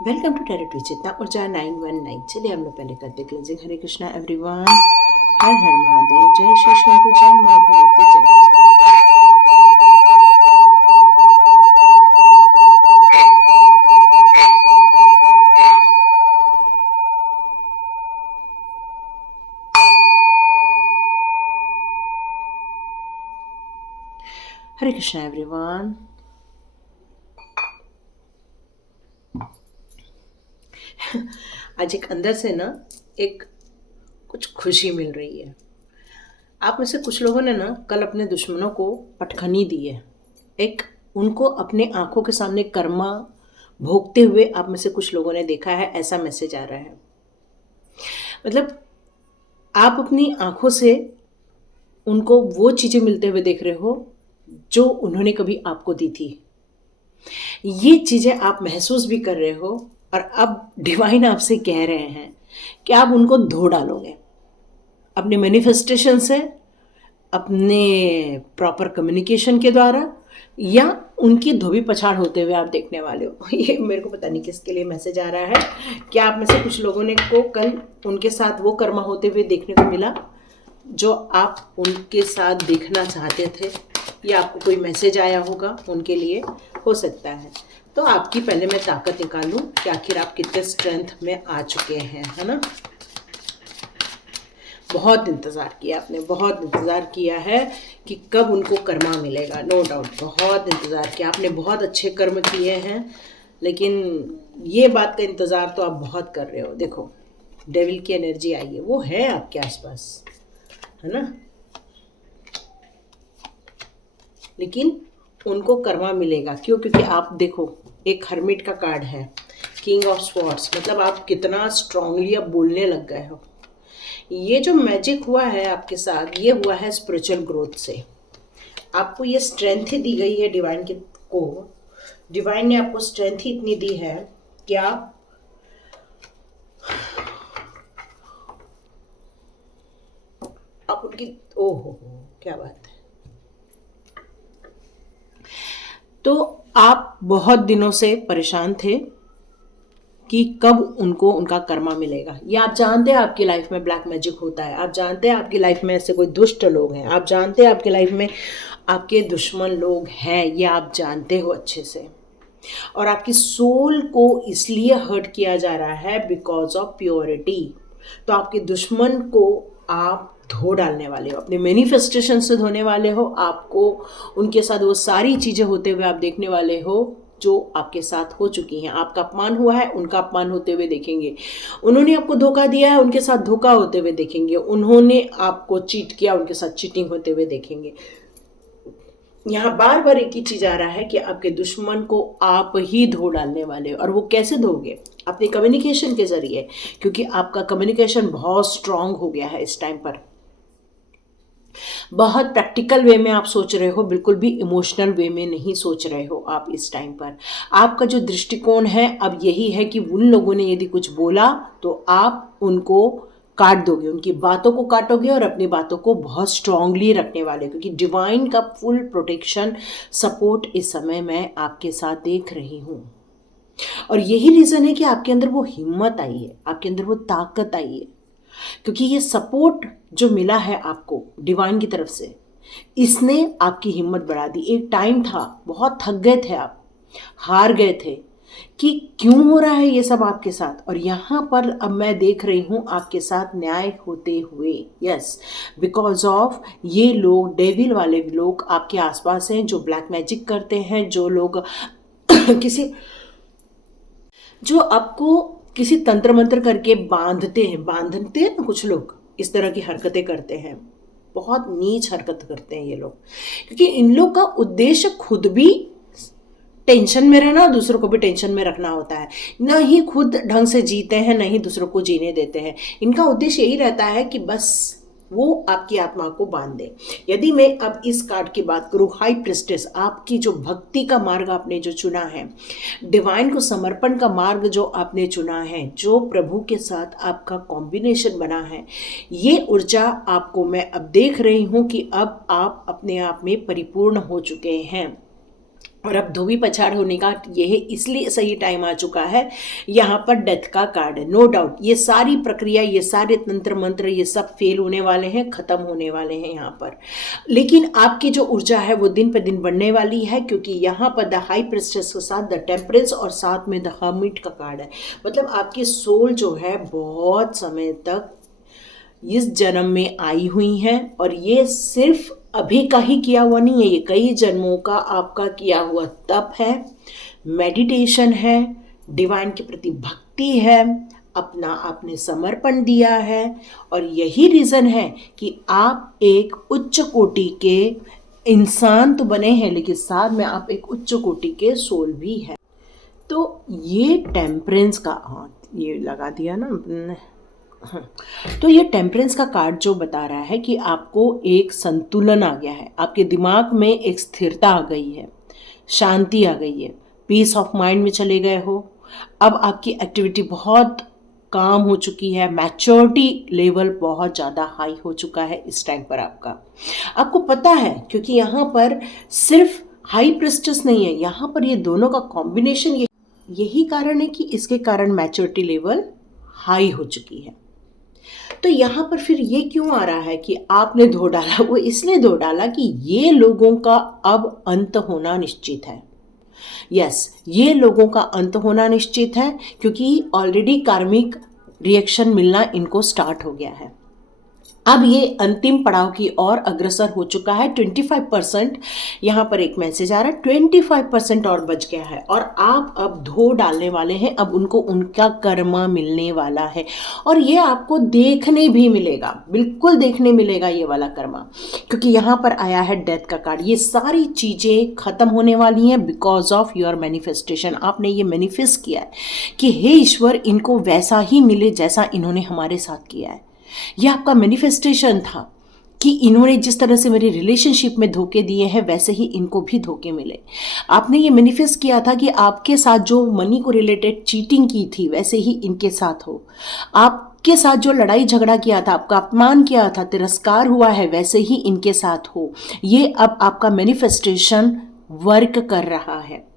Welcome to tarot विचेतना ऊर्जा 919। चलिए हम लोग पहले करते क्लेंजिंग। हरे कृष्णा एवरीवन, हर हर महादेव, जय श्री शंकर, जय माँ भगवती, जय। हरे कृष्णा एवरीवन। आज एक अंदर से ना एक कुछ खुशी मिल रही है। आप में से कुछ लोगों ने ना कल अपने दुश्मनों को पटखनी दी है। एक उनको अपने आंखों के सामने कर्मा भोगते हुए आप में से कुछ लोगों ने देखा है, ऐसा मैसेज आ रहा है। मतलब आप अपनी आंखों से उनको वो चीज़ें मिलते हुए देख रहे हो जो उन्होंने कभी आपको दी थी। ये चीज़ें आप महसूस भी कर रहे हो और अब डिवाइन आपसे कह रहे हैं कि आप उनको धो डालोगे अपने मैनिफेस्टेशन से, अपने प्रॉपर कम्युनिकेशन के द्वारा, या उनकी धोबी पछाड़ होते हुए आप देखने वाले हो। ये मेरे को पता नहीं किसके लिए मैसेज आ रहा है कि आप में से कुछ लोगों ने को कल उनके साथ वो कर्मा होते हुए देखने को मिला जो आप उनके साथ देखना चाहते थे, या आपको कोई मैसेज आया होगा उनके लिए, हो सकता है। तो आपकी पहले मैं ताकत निकालूं कि आखिर आप कितने स्ट्रेंथ में आ चुके हैं, है ना। बहुत इंतज़ार किया आपने, बहुत इंतज़ार किया है कि कब उनको कर्मा मिलेगा। नो डाउट बहुत इंतज़ार किया आपने, बहुत अच्छे कर्म किए हैं, लेकिन ये बात का इंतज़ार तो आप बहुत कर रहे हो। देखो डेविल की एनर्जी आई है, वो है आपके आसपास, है ना, लेकिन उनको कर्मा मिलेगा। क्यों? क्योंकि आप देखो एक हर्मिट का कार्ड है, किंग ऑफ स्वॉर्ड्स, मतलब आप कितना स्ट्रांगली अब बोलने लग गए हो। ये जो मैजिक हुआ है आपके साथ, ये हुआ है स्पिरिचुअल ग्रोथ से। आपको ये स्ट्रेंथ ही दी गई है डिवाइन के को, डिवाइन ने आपको स्ट्रेंथ ही इतनी दी है कि आप उनकी, ओहो क्या बात है। तो आप बहुत दिनों से परेशान थे कि कब उनको उनका कर्मा मिलेगा। ये आप जानते हैं आपकी लाइफ में ब्लैक मैजिक होता है, आप जानते हैं आपकी लाइफ में ऐसे कोई दुष्ट लोग हैं, आप जानते हैं आपकी लाइफ में आपके दुश्मन लोग हैं, ये आप जानते हो अच्छे से। और आपकी सोल को इसलिए हर्ट किया जा रहा है बिकॉज ऑफ प्योरिटी। तो आपके दुश्मन को आप धो डालने वाले हो, अपने मैनिफेस्टेशन से धोने वाले हो। आपको उनके साथ वो सारी चीज़ें होते हुए आप देखने वाले हो जो आपके साथ हो चुकी हैं। आपका अपमान हुआ है, उनका अपमान होते हुए देखेंगे। उन्होंने आपको धोखा दिया है, उनके साथ धोखा होते हुए देखेंगे। उन्होंने आपको चीट किया, उनके साथ चीटिंग होते हुए देखेंगे। यहाँ बार बार एक ही चीज आ रहा है कि आपके दुश्मन को आप ही धो डालने वाले हो। और वो कैसे धोगे? अपने कम्युनिकेशन के जरिए, क्योंकि आपका कम्युनिकेशन बहुत स्ट्रांग हो गया है इस टाइम पर। बहुत प्रैक्टिकल वे में आप सोच रहे हो, बिल्कुल भी इमोशनल वे में नहीं सोच रहे हो आप इस टाइम पर। आपका जो दृष्टिकोण है अब यही है कि उन लोगों ने यदि कुछ बोला तो आप उनको काट दोगे, उनकी बातों को काटोगे और अपनी बातों को बहुत स्ट्रांगली रखने वाले, क्योंकि डिवाइन का फुल प्रोटेक्शन सपोर्ट इस समय मैं आपके साथ देख रही हूँ। और यही रीज़न है कि आपके अंदर वो हिम्मत आई है, आपके अंदर वो ताकत आई है, क्योंकि ये सपोर्ट जो मिला है आपको डिवाइन की तरफ से, इसने आपकी हिम्मत बढ़ा दी। एक टाइम था बहुत थक गए थे आप, हार गए थे कि क्यों हो रहा है ये सब आपके साथ, और यहाँ पर अब मैं देख रही हूँ आपके साथ न्याय होते हुए। यस, बिकॉज ऑफ ये लोग, डेविल वाले लोग आपके आसपास हैं जो ब्लैक मैजिक करते हैं, जो लोग किसी, जो आपको किसी तंत्र मंत्र करके बांधते हैं ना, कुछ लोग इस तरह की हरकतें करते हैं। बहुत नीच हरकत करते हैं ये लोग, क्योंकि इन लोग का उद्देश्य खुद भी टेंशन में रहना और दूसरों को भी टेंशन में रखना होता है। ना ही खुद ढंग से जीते हैं, ना ही दूसरों को जीने देते हैं। इनका उद्देश्य यही रहता है कि बस वो आपकी आत्मा को बांध दे। यदि मैं अब इस कार्ड की बात करूं, हाई प्रिस्टेस, आपकी जो भक्ति का मार्ग आपने जो चुना है, डिवाइन को समर्पण का मार्ग जो आपने चुना है, जो प्रभु के साथ आपका कॉम्बिनेशन बना है, ये ऊर्जा आपको मैं अब देख रही हूं कि अब आप अपने आप में परिपूर्ण हो चुके हैं। और अब धोबी पछाड़ होने का यह इसलिए सही टाइम आ चुका है। यहाँ पर डेथ का कार्ड है, नो डाउट ये सारी प्रक्रिया, ये सारे तंत्र मंत्र, ये सब फेल होने वाले हैं, खत्म होने वाले हैं यहाँ पर। लेकिन आपकी जो ऊर्जा है वो दिन पे दिन बढ़ने वाली है, क्योंकि यहाँ पर द हाई प्रिस्टेस के साथ द टेम्परेंस और साथ में द हर्मिट का कार्ड है। मतलब आपकी सोल जो है बहुत समय तक इस जन्म में आई हुई हैं, और ये सिर्फ अभी का ही किया हुआ नहीं है, ये कई जन्मों का आपका किया हुआ तप है, मेडिटेशन है, डिवाइन के प्रति भक्ति है, अपना आपने समर्पण दिया है। और यही रीज़न है कि आप एक उच्च कोटि के इंसान तो बने हैं, लेकिन साथ में आप एक उच्च कोटि के सोल भी हैं। तो ये टेम्परेंस का, हाँ ये लगा दिया ना, हाँ, तो ये टेम्परेंस का कार्ड जो बता रहा है कि आपको एक संतुलन आ गया है, आपके दिमाग में एक स्थिरता आ गई है, शांति आ गई है, पीस ऑफ माइंड में चले गए हो। अब आपकी एक्टिविटी बहुत काम हो चुकी है, मैच्योरिटी लेवल बहुत ज़्यादा हाई हो चुका है इस टाइम पर आपको पता है, क्योंकि यहाँ पर सिर्फ हाई प्रिस्टेस नहीं है, यहाँ पर ये दोनों का कॉम्बिनेशन, यही कारण है कि इसके कारण मैच्योरिटी लेवल हाई हो चुकी है। तो यहाँ पर फिर ये क्यों आ रहा है कि आपने धो डाला? वो इसलिए धो डाला कि ये लोगों का अब अंत होना निश्चित है। यस, ये लोगों का अंत होना निश्चित है, क्योंकि ऑलरेडी कार्मिक रिएक्शन मिलना इनको स्टार्ट हो गया है। अब ये अंतिम पड़ाव की ओर अग्रसर हो चुका है। 25% यहाँ पर एक मैसेज आ रहा है, 25% और बच गया है, और आप अब धो डालने वाले हैं। अब उनको उनका कर्मा मिलने वाला है, और ये आपको देखने भी मिलेगा, बिल्कुल देखने मिलेगा ये वाला कर्मा, क्योंकि यहाँ पर आया है डेथ का कार्ड। ये सारी चीज़ें खत्म होने वाली हैं बिकॉज ऑफ योर मैनिफेस्टेशन। आपने ये मैनिफेस्ट किया है कि हे ईश्वर, इनको वैसा ही मिले जैसा इन्होंने हमारे साथ किया है। यह आपका मैनिफेस्टेशन था कि इन्होंने जिस तरह से मेरी रिलेशनशिप में धोखे दिए हैं वैसे ही इनको भी धोखे मिले। आपने ये मैनिफेस्ट किया था कि आपके साथ जो मनी को रिलेटेड चीटिंग की थी वैसे ही इनके साथ हो। आपके साथ जो लड़ाई झगड़ा किया था, आपका अपमान किया था, तिरस्कार हुआ है, वैसे ही इनके साथ हो। ये अब आपका मैनिफेस्टेशन वर्क कर रहा है,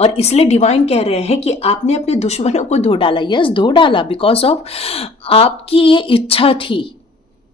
और इसलिए डिवाइन कह रहे हैं कि आपने अपने दुश्मनों को धो डाला। यस, धो डाला, बिकॉज ऑफ आपकी ये इच्छा थी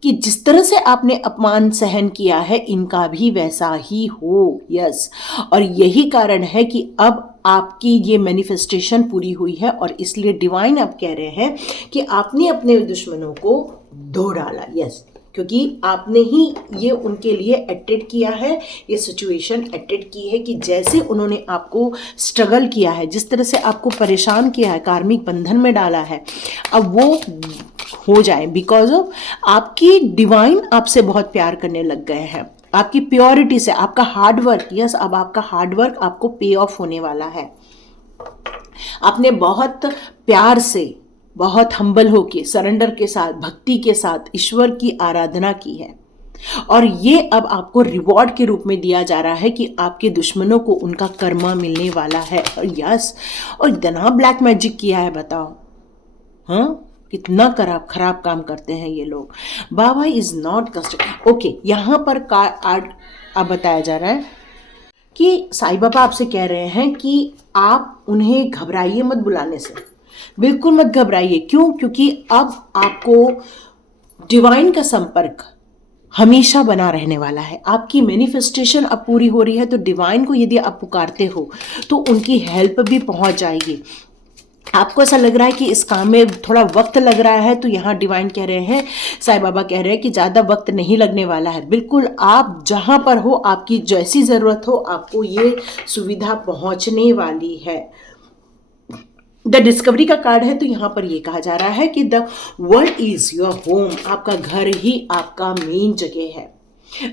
कि जिस तरह से आपने अपमान सहन किया है इनका भी वैसा ही हो। यस, और यही कारण है कि अब आपकी ये मैनिफेस्टेशन पूरी हुई है, और इसलिए डिवाइन अब कह रहे हैं कि आपने अपने दुश्मनों को धो डाला। यस, क्योंकि आपने ही ये उनके लिए अटेड किया है, ये सिचुएशन अटेड की है कि जैसे उन्होंने आपको स्ट्रगल किया है, जिस तरह से आपको परेशान किया है, कार्मिक बंधन में डाला है, अब वो हो जाए। बिकॉज ऑफ आपकी डिवाइन आपसे बहुत प्यार करने लग गए हैं, आपकी प्योरिटी से, आपका हार्डवर्क। यस, अब आपका हार्डवर्क आपको पे ऑफ होने वाला है। आपने बहुत प्यार से, बहुत हम्बल होके, सरेंडर के साथ, भक्ति के साथ ईश्वर की आराधना की है, और ये अब आपको रिवॉर्ड के रूप में दिया जा रहा है कि आपके दुश्मनों को उनका कर्मा मिलने वाला है। और यस, और इतना ब्लैक मैजिक किया है, बताओ हाँ, कितना खराब काम करते हैं ये लोग। बाबा इज नॉट कस्टमर। ओके, यहाँ पर अब बताया जा रहा है कि साईं बाबा आपसे कह रहे हैं कि आप उन्हें घबराइए मत बुलाने से, बिल्कुल मत घबराइए। क्यों? क्योंकि अब आपको डिवाइन का संपर्क हमेशा बना रहने वाला है। आपकी मैनिफेस्टेशन अब पूरी हो रही है, तो डिवाइन को यदि आप पुकारते हो तो उनकी हेल्प भी पहुंच जाएगी। आपको ऐसा लग रहा है कि इस काम में थोड़ा वक्त लग रहा है, तो यहाँ डिवाइन कह रहे हैं, साईं बाबा कह रहे हैं कि ज़्यादा वक्त नहीं लगने वाला है। बिल्कुल आप जहाँ पर हो, आपकी जैसी ज़रूरत हो, आपको ये सुविधा पहुँचने वाली है। द डिस्कवरी का कार्ड है, तो यहाँ पर ये कहा जा रहा है कि the world is your home. आपका घर ही आपका मेन जगह है।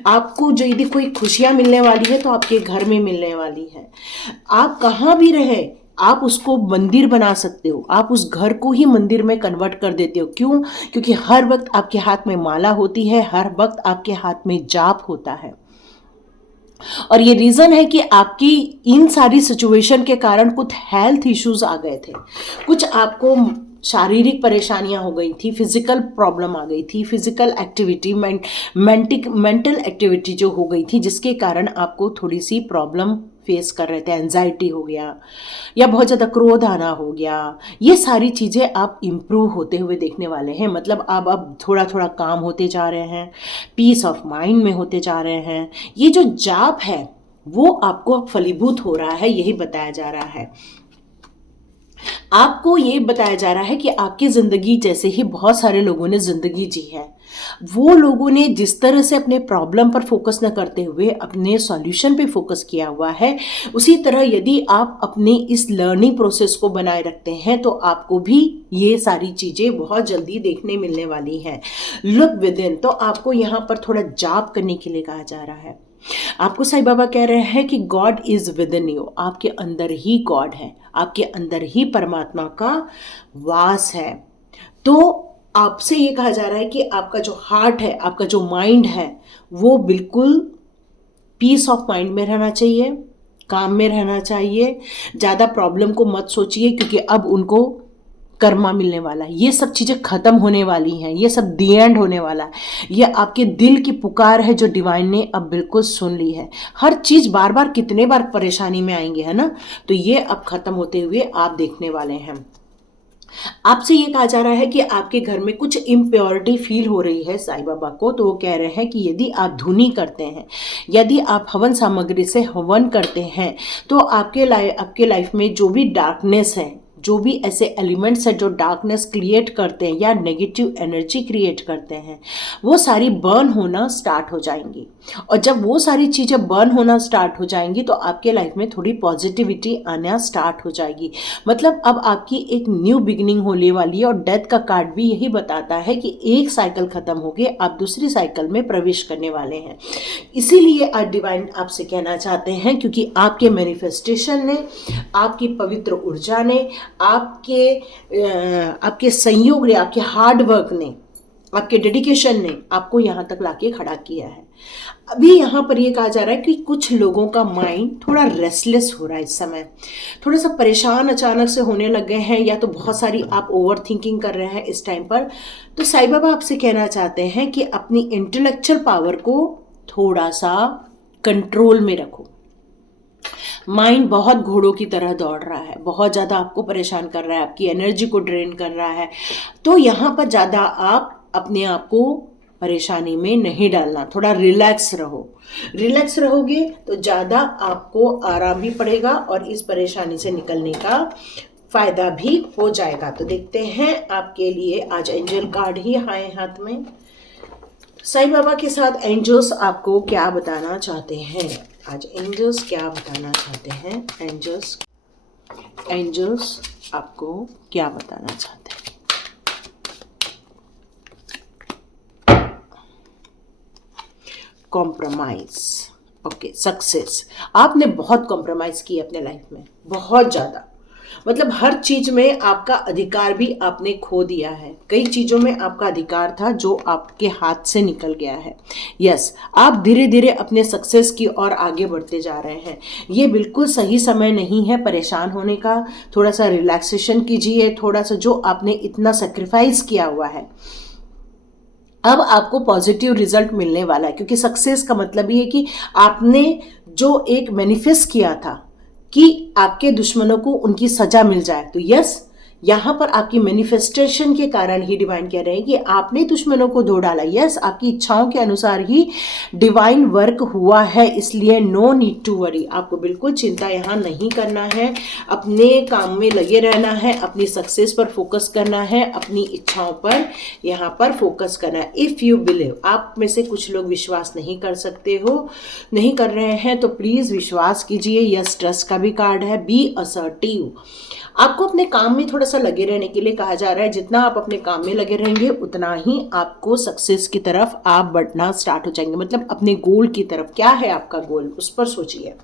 आपको जो यदि कोई खुशियाँ मिलने वाली है तो आपके घर में मिलने वाली है। आप कहाँ भी रहे, आप उसको मंदिर बना सकते हो, आप उस घर को ही मंदिर में कन्वर्ट कर देते हो। क्यों? क्योंकि हर वक्त आपके हाथ में माला होती है, हर वक्त आपके हाथ में जाप होता है। और ये रीज़न है कि आपकी इन सारी सिचुएशन के कारण कुछ हेल्थ इश्यूज आ गए थे, कुछ आपको शारीरिक परेशानियां हो गई थी, फिजिकल प्रॉब्लम आ गई थी, फिजिकल एक्टिविटी, मेंटल एक्टिविटी जो हो गई थी, जिसके कारण आपको थोड़ी सी प्रॉब्लम फेस कर रहे थे, एंजाइटी हो गया या बहुत ज़्यादा क्रोध आना हो गया, ये सारी चीज़ें आप इम्प्रूव होते हुए देखने वाले हैं। मतलब आप अब थोड़ा थोड़ा काम होते जा रहे हैं, पीस ऑफ माइंड में होते जा रहे हैं। ये जो जाप है वो आपको फलीभूत हो रहा है, यही बताया जा रहा है। आपको ये बताया जा रहा है कि आपकी ज़िंदगी जैसे ही बहुत सारे लोगों ने ज़िंदगी जी है, वो लोगों ने जिस तरह से अपने प्रॉब्लम पर फोकस न करते हुए अपने सॉल्यूशन पे फोकस किया हुआ है, उसी तरह यदि आप अपने इस लर्निंग प्रोसेस को बनाए रखते हैं तो आपको भी ये सारी चीज़ें बहुत जल्दी देखने मिलने वाली हैं। लुक विद इन, तो आपको यहाँ पर थोड़ा जाप करने के लिए कहा जा रहा है। आपको साईं बाबा कह रहे हैं कि God is with in you, आपके अंदर ही गॉड है, आपके अंदर ही परमात्मा का वास है। तो आपसे ये कहा जा रहा है कि आपका जो हार्ट है, आपका जो माइंड है, वो बिल्कुल पीस ऑफ माइंड में रहना चाहिए, काम में रहना चाहिए। ज़्यादा प्रॉब्लम को मत सोचिए, क्योंकि अब उनको कर्मा मिलने वाला है, ये सब चीज़ें खत्म होने वाली हैं, ये सब दी एंड होने वाला है। ये आपके दिल की पुकार है जो डिवाइन ने अब बिल्कुल सुन ली है। हर चीज़ बार बार कितने बार परेशानी में आएंगे, है ना, तो ये अब खत्म होते हुए आप देखने वाले हैं। आपसे ये कहा जा रहा है कि आपके घर में कुछ इम्प्योरिटी फील हो रही है साईं बाबा को, तो वो कह रहे हैं कि यदि आप धुनी करते हैं, यदि आप हवन सामग्री से हवन करते हैं, तो आपके लाइफ में जो भी डार्कनेस है, जो भी ऐसे एलिमेंट्स हैं जो डार्कनेस क्रिएट करते हैं या नेगेटिव एनर्जी क्रिएट करते हैं, वो सारी बर्न होना स्टार्ट हो जाएंगी। और जब वो सारी चीज़ें बर्न होना स्टार्ट हो जाएंगी तो आपके लाइफ में थोड़ी पॉजिटिविटी आना स्टार्ट हो जाएगी। मतलब अब आपकी एक न्यू बिगिनिंग होने वाली है। और डेथ का कार्ड भी यही बताता है कि एक साइकिल खत्म हो गई, आप दूसरी साइकिल में प्रवेश करने वाले हैं। इसीलिए आज डिवाइन आपसे कहना चाहते हैं, क्योंकि आपके मैनिफेस्टेशन ने, आपकी पवित्र ऊर्जा ने, आपके संयोग ने, आपके हार्ड वर्क ने, आपके डेडिकेशन ने आपको यहाँ तक लाके खड़ा किया है। अभी यहाँ पर ये कहा जा रहा है कि कुछ लोगों का माइंड थोड़ा रेस्टलेस हो रहा है इस समय, थोड़ा सा परेशान अचानक से होने लग गए हैं, या तो बहुत सारी आप ओवर थिंकिंग कर रहे हैं इस टाइम पर। तो साईं बाबा आपसे कहना चाहते हैं कि अपनी इंटेलेक्चुअल पावर को थोड़ा सा कंट्रोल में रखो। माइंड बहुत घोड़ों की तरह दौड़ रहा है, बहुत ज़्यादा आपको परेशान कर रहा है, आपकी एनर्जी को ड्रेन कर रहा है। तो यहाँ पर ज़्यादा आप अपने आप को परेशानी में नहीं डालना, थोड़ा रिलैक्स रहो। रिलैक्स रहोगे तो ज़्यादा आपको आराम भी पड़ेगा और इस परेशानी से निकलने का फ़ायदा भी हो जाएगा। तो देखते हैं आपके लिए आज एंजल कार्ड ही आए हाथ में। साईं बाबा के साथ एंजल्स आपको क्या बताना चाहते हैं, आज एंजल्स क्या बताना चाहते हैं, एंजल्स आपको क्या बताना चाहते हैं। Compromise, okay, success. आपने बहुत कॉम्प्रोमाइज़ की अपने लाइफ में, बहुत ज़्यादा। मतलब हर चीज़ में आपका अधिकार भी आपने खो दिया है। कई चीज़ों में आपका अधिकार था जो आपके हाथ से निकल गया है। यस, आप धीरे धीरे अपने सक्सेस की ओर आगे बढ़ते जा रहे हैं। ये बिल्कुल सही समय नहीं है परेशान होने का। थोड़ा सा रिलैक्सेशन कीजिए, थोड़ा सा जो आपने इतना सेक्रीफाइस किया हुआ है, अब आपको पॉजिटिव रिजल्ट मिलने वाला है। क्योंकि सक्सेस का मतलब ये है कि आपने जो एक मैनिफेस्ट किया था कि आपके दुश्मनों को उनकी सजा मिल जाए, तो यस, यहाँ पर आपकी मैनिफेस्टेशन के कारण ही डिवाइन कह रहे हैं कि आपने दुश्मनों को धो डाला। यस, आपकी इच्छाओं के अनुसार ही डिवाइन वर्क हुआ है, इसलिए नो नीड टू वरी, आपको बिल्कुल चिंता यहाँ नहीं करना है। अपने काम में लगे रहना है, अपनी सक्सेस पर फोकस करना है, अपनी इच्छाओं पर यहाँ पर फोकस करना है। इफ़ यू बिलीव, आप में से कुछ लोग विश्वास नहीं कर सकते हो, नहीं कर रहे हैं, तो प्लीज़ विश्वास कीजिए। यस, ट्रस्ट का भी कार्ड है। बी असर्टिव, आपको अपने काम में थोड़ा सा लगे रहने के लिए कहा जा रहा है। जितना आप अपने काम में लगे रहेंगे उतना ही आपको सक्सेस की तरफ आप बढ़ना स्टार्ट हो जाएंगे। मतलब अपने गोल की तरफ। क्या है आपका गोल, उस पर सोचिए।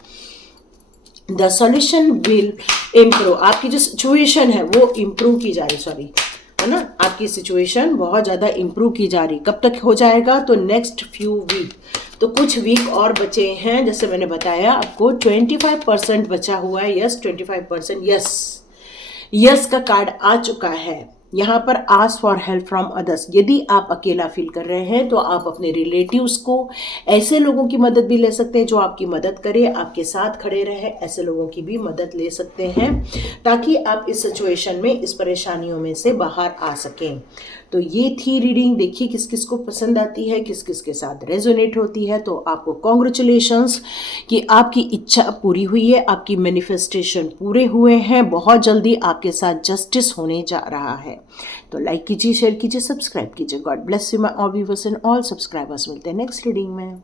द सॉल्यूशन विल इम्प्रूव, आपकी जो सिचुएशन है वो इम्प्रूव की जा रही, है ना, आपकी सिचुएशन बहुत ज़्यादा इम्प्रूव की जा रही। कब तक हो जाएगा, तो नेक्स्ट फ्यू वीक, तो कुछ वीक और बचे हैं। जैसे मैंने बताया आपको 25% बचा हुआ है। यस, 25%, यस का कार्ड आ चुका है। यहाँ पर ask for help from others. यदि आप अकेला फील कर रहे हैं तो आप अपने रिलेटिव्स को, ऐसे लोगों की मदद भी ले सकते हैं जो आपकी मदद करे, आपके साथ खड़े रहे, ऐसे लोगों की भी मदद ले सकते हैं ताकि आप इस सिचुएशन में, इस परेशानियों में से बाहर आ सकें। तो ये थी रीडिंग। देखिए किस किस को पसंद आती है, किस किस के साथ रेजोनेट होती है। तो आपको कॉन्ग्रेचुलेशंस कि आपकी इच्छा पूरी हुई है, आपकी मैनिफेस्टेशन पूरे हुए हैं। बहुत जल्दी आपके साथ जस्टिस होने जा रहा है। तो लाइक कीजिए, शेयर कीजिए, सब्सक्राइब कीजिए। God bless you my all viewers and all subscribers. मिलते हैं नेक्स्ट रीडिंग में।